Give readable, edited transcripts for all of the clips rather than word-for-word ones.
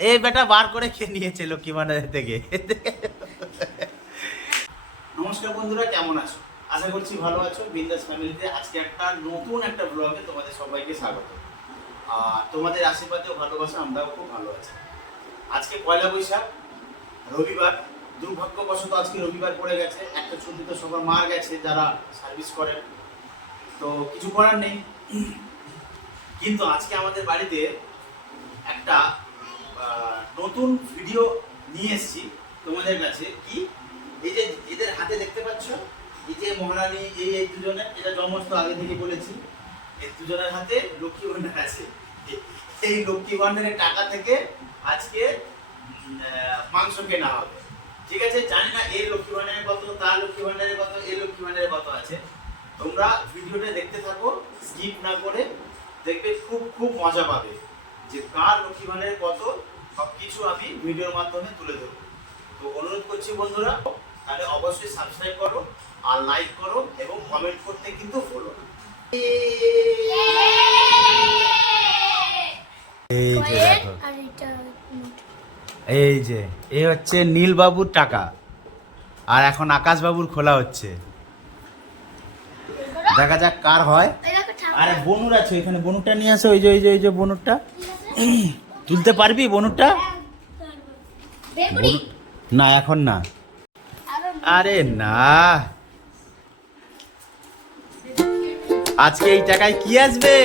এই বেটা বার করে খেয়ে নিয়েছে লক্ষ্মী ভান্ডার থেকে। নমস্কার বন্ধুরা, কেমন আছো? আশা করছি ভালো আছো। বিন্দাস ফ্যামিলিতে আজকে নতুন একটা ব্লগে তোমাদের সবাইকে স্বাগত। তোমাদের আশীর্বাদে ও ভালোবাসা আমরাও খুব ভালো আছি। আজকে পয়লা বৈশাখ, রবিবার। দুর্ভাগ্যবশত আজকে রবিবার পড়ে গেছে। একটা ছুটি তো সবার মার গেছে যারা সার্ভিস করেন, তো কিছু করার নেই। কিন্তু আজকে আমাদের বাড়িতে একটা নতুন ভিডিও নিয়ে এসেছি তোমাদের কাছে। কি এই যে এদের হাতে দেখতে পাচ্ছ, এই যে মহারানী, এই দুজনের, এটা সমস্ত আগে থেকে বলেছি, এই দুজনের হাতে লক্ষ্মী ভান্ডার আছে। এই লক্ষ্মী ভান্ডারের টাকা থেকে আজকে মাংস কেনা হবে। ঠিক আছে, জানি না এর লক্ষ্মী ভান্ডারের কত, তার লক্ষ্মী ভান্ডারের কত, এর লক্ষ্মী ভান্ডারের কত আছে। তোমরা ভিডিওটা দেখতে থাকো, স্কিপ না করে দেখবে, খুব খুব মজা পাবে যে কার লক্ষ্মী ভান্ডারের কত। সবকিছু আমি ভিডিওর মাধ্যমে তুলে দেবো। তো অনুরোধ করছি বন্ধুরা, তাহলে অবশ্যই সাবস্ক্রাইব করো আর লাইক করো এবং কমেন্ট করতে কিন্তু ভুলো না। এই যে দেখো, এই যে এই হচ্ছে নীলবাবুর টাকা, আর এখন আকাশবাবুর খোলা হচ্ছে। দেখা যাক কার হয়। আরে বনুর আছে এখানে, বনুরটা নিয়ে আসো। ওই যে ওই যে ওই যে বনুরটা তুলতে পারবি? বনুরটা না, এখন না। আরে না, আজকে এই টাকায় কি আসবে?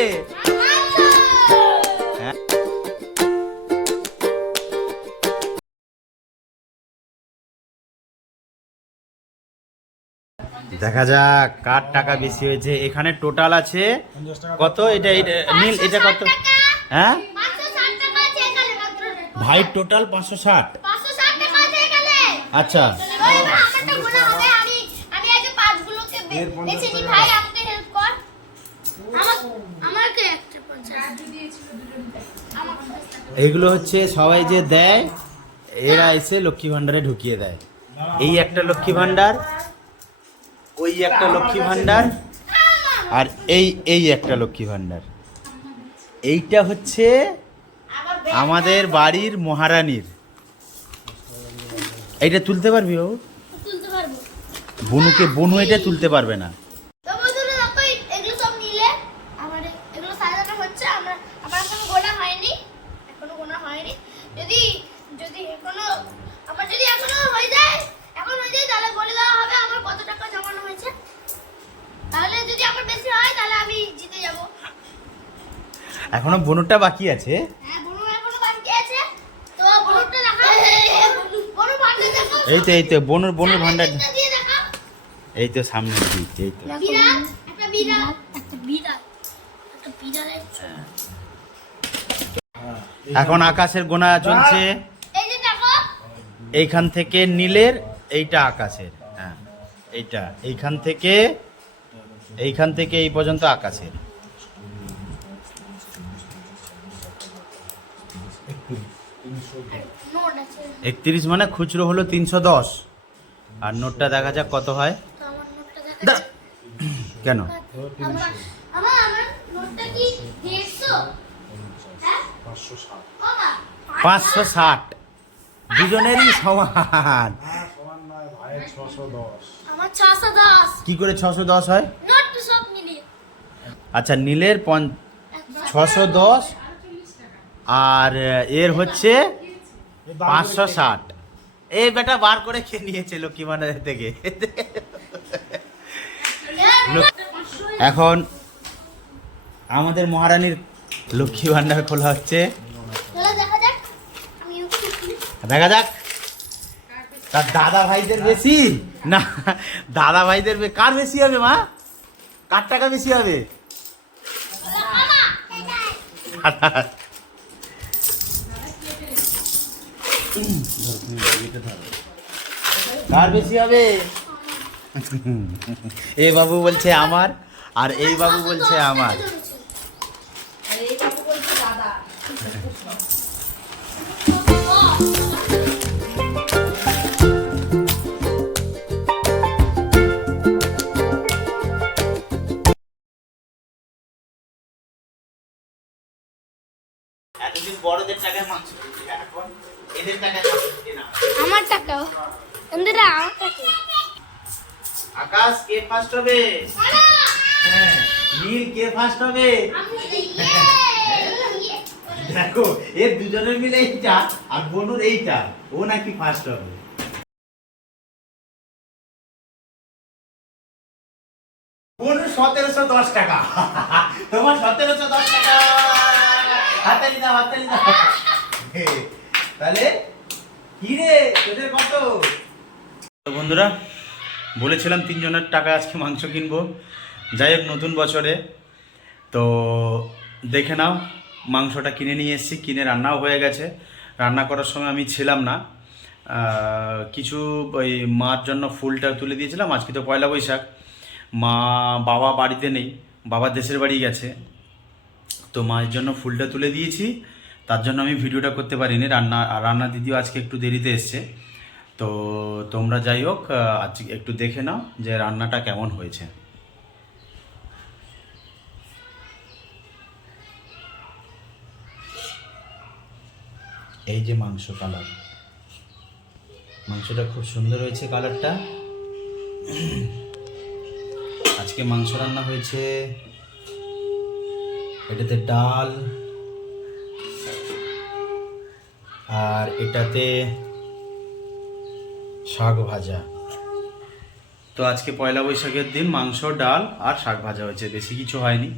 দেখা যাক কার টাকা বেশি হয়েছে। এখানে টোটাল আছে কত? এটা নীল, এটা কত? হ্যাঁ ভাই, টোটাল 560। আচ্ছা, এইগুলো হচ্ছে সবাই যে দেয়, এরা এসে লক্ষ্মী ভান্ডারে ঢুকিয়ে দেয়। এই একটা লক্ষ্মী ভান্ডার, ওই একটা লক্ষ্মী ভান্ডার, আর এই একটা লক্ষ্মী ভান্ডার। এইটা হচ্ছে আমাদের বাড়ির মহারানীর। এইটা তুলতে পারবি ও? বনুকে, বনু এটা তুলতে পারবে না। এখনো বনুরটা বাকি আছে। এই তো বনুর ভান্ডার, এই তো সামনে দিক, এই তো। এখন আকাশের গোনা চলছে। এইখান থেকে নীলের, এইটা আকাশের। হ্যাঁ, এইটা এইখান থেকে এই পর্যন্ত আকাশের। 31 মানে খুচরো হলো 310, আর নোটটা দেখা যাক কত হয়। কেন 560? দুজনেরই সমান। কি করে 610 হয়? আচ্ছা, নীলের 610 আর এর হচ্ছে 560। এই বেটা বার করে খেয়ে নিয়েছে লক্ষ্মী ভান্ডার থেকে। এখন আমাদের মহারানীর লক্ষ্মী ভান্ডার খোলা হচ্ছে। দেখা যাক তার দাদা ভাইদের বেশি না, দাদা ভাইদের কার বেশি হবে? মা, কার টাকা বেশি হবে? কার বেশি হবে? এই বাবু বলছে আমার, আর এই বাবু বলছে আমার। এতদিন বড়দের টাকা টাকায় মাংস কিনছি এখন, এদের টাকায় মাংস কেনা হয়। আমার টাকাও বন্ধুরা, আমার টাকা। আকাশ কে ফার্স্ট হবে? হ্যাঁ, নীল কে ফার্স্ট হবে? দেখো এর দুজনের মিলে এইটা আর বনুর এইটা, ও নাকি ফার্স্ট হবে। বনুর 1710 টাকা, তোমার 1710 টাকা। হাতালি দাও, হাতালি দাও। তাহলে কি রে, তোদের কত? তো বন্ধুরা, বলেছিলাম 3 জনের টাকা আজকে মাংস কিনবো। যাই হোক, নতুন বছরে তো দেখে নাও, মাংসটা কিনে নিয়ে এসেছি, কিনে রান্নাও হয়ে গেছে। রান্না করার সময় আমি ছিলাম না, কিছু ওই মার জন্য ফুলটা তুলে দিয়েছিলাম। আজকে তো পয়লা বৈশাখ, মা বাবা বাড়িতে নেই, বাবা দেশের বাড়ি গেছে, তো মায়ের জন্য ফুলটা তুলে দিয়েছি। তার জন্য আমি ভিডিওটা করতে পারিনি। রান্না দিদিও আজকে একটু দেরিতে এসছে। তো তোমরা যাই হোক আজকে একটু দেখে নাও যে রান্নাটা কেমন হয়েছে। এই যে মাংস কালার, মাংসটা খুব সুন্দর হয়েছে কালারটা। আজকে মাংস রান্না হয়েছে, এটাতে ডাল আর এটাতে শাক ভাজা। তো আজকে পয়লা বৈশাখের দিন মাংস, ডাল আর শাক ভাজা হয়েছে, বেশি কিছু হয়নি।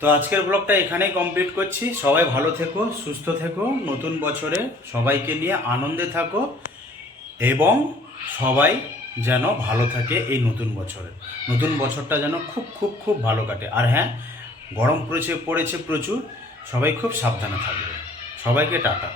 তো আজকের ব্লগটা এখানেই কমপ্লিট করছি। সবাই ভালো থেকো, সুস্থ থেকো, নতুন বছরে সবাইকে নিয়ে আনন্দে থাকো এবং সবাই যেন ভালো থাকে এই নতুন বছরে। নতুন বছরটা যেন খুব খুব খুব ভালো কাটে। আর হ্যাঁ, গরম পড়েছে প্রচুর, সবাই খুব সাবধানে থাকবে। সবাইকে টাটা।